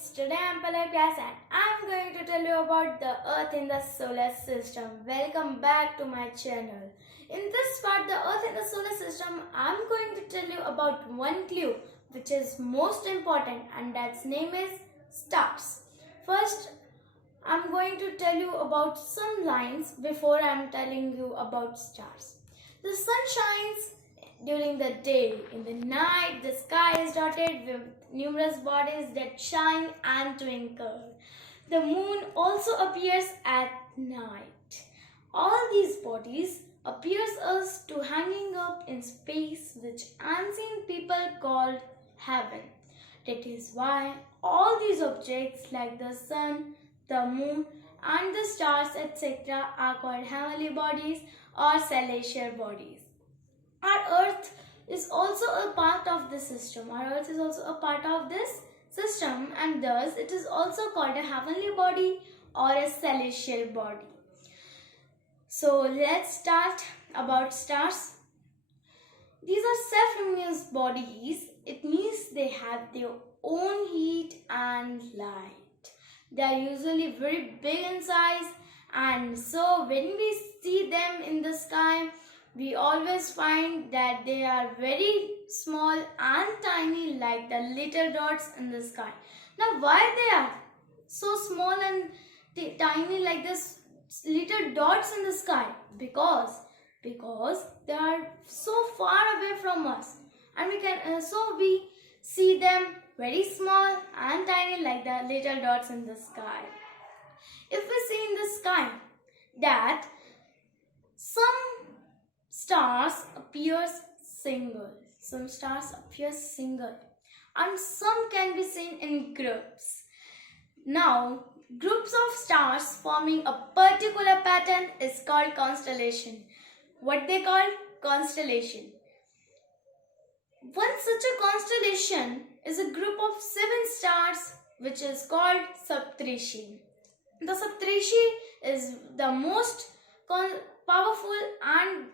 friends, today I'm Vyas and I'm going to tell you about the Earth in the solar system. Welcome back to my channel. In this part, the Earth in the solar system, I'm going to tell you about one clue which is most important, and that's name is stars. First, I'm going to tell you about some lines before I'm telling you about stars. The sun shines during the day. In the night, the sky is dotted with numerous bodies that shine and twinkle. The moon also appears at night. All these bodies appears us to hanging up in space, which ancient people called heaven. That is why all these objects like the sun, the moon and the stars etc. are called heavenly bodies or celestial bodies. Our Earth is also a part of this system. Our Earth is also a part of this system, and thus it is also called a heavenly body or a celestial body. So let's start about stars. These are self-luminous bodies. It means they have their own heat and light. They are usually very big in size, and so when we see them in the sky, we always find that they are very small and tiny like the little dots in the sky. Now why they are so small and tiny like this little dots in the sky? Because they are so far away from us, and we see them very small and tiny like the little dots in the sky. If we see in the sky that some stars appears single, and some can be seen in groups. Now, groups of stars forming a particular pattern is called constellation. What they call constellation? One such a constellation is a group of 7 stars which is called Saptarishi. The Saptarishi is the most powerful and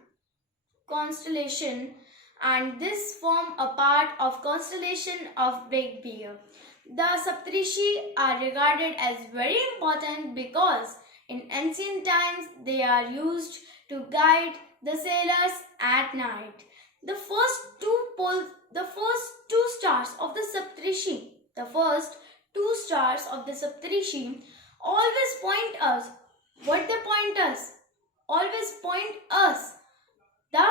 constellation, and this form a part of constellation of Big Bear. The Saptarishi are regarded as very important because in ancient times they are used to guide the sailors at night. The first two stars of the Saptarishi always point us. What they point us? Always point us the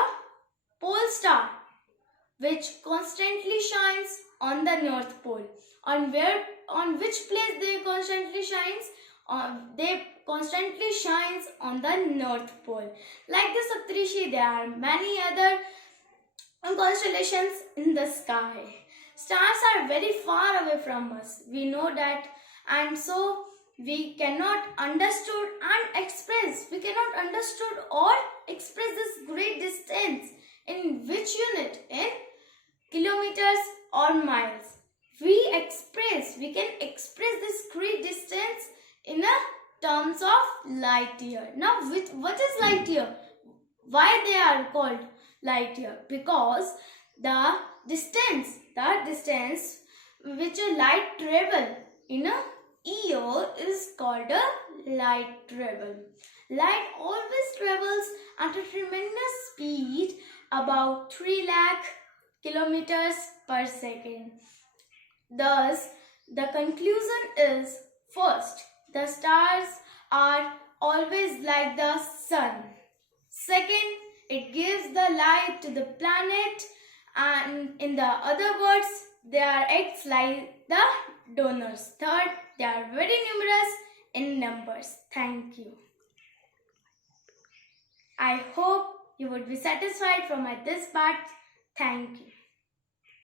pole star, which constantly shines on the North Pole. On which place they constantly shines? They constantly shines on the North Pole. Like the Saptarishi, there are many other constellations in the sky. Stars are very far away from us. We know that, and so we cannot understood or express this great distance in which unit? In kilometers or miles. We can express this great distance in terms of light year. Now, what is light year? Why they are called light year? Because the distance which a light travel in a year is called a light travel. Light always travels at a tremendous speed, about 3 lakh kilometers per second. Thus, the conclusion is, first, the stars are always like the sun. Second, it gives the light to the planet, and in the other words, they are acts like the donors. Third, they are very numerous in numbers. Thank you. I hope you would be satisfied from this part. Thank you.